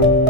thank you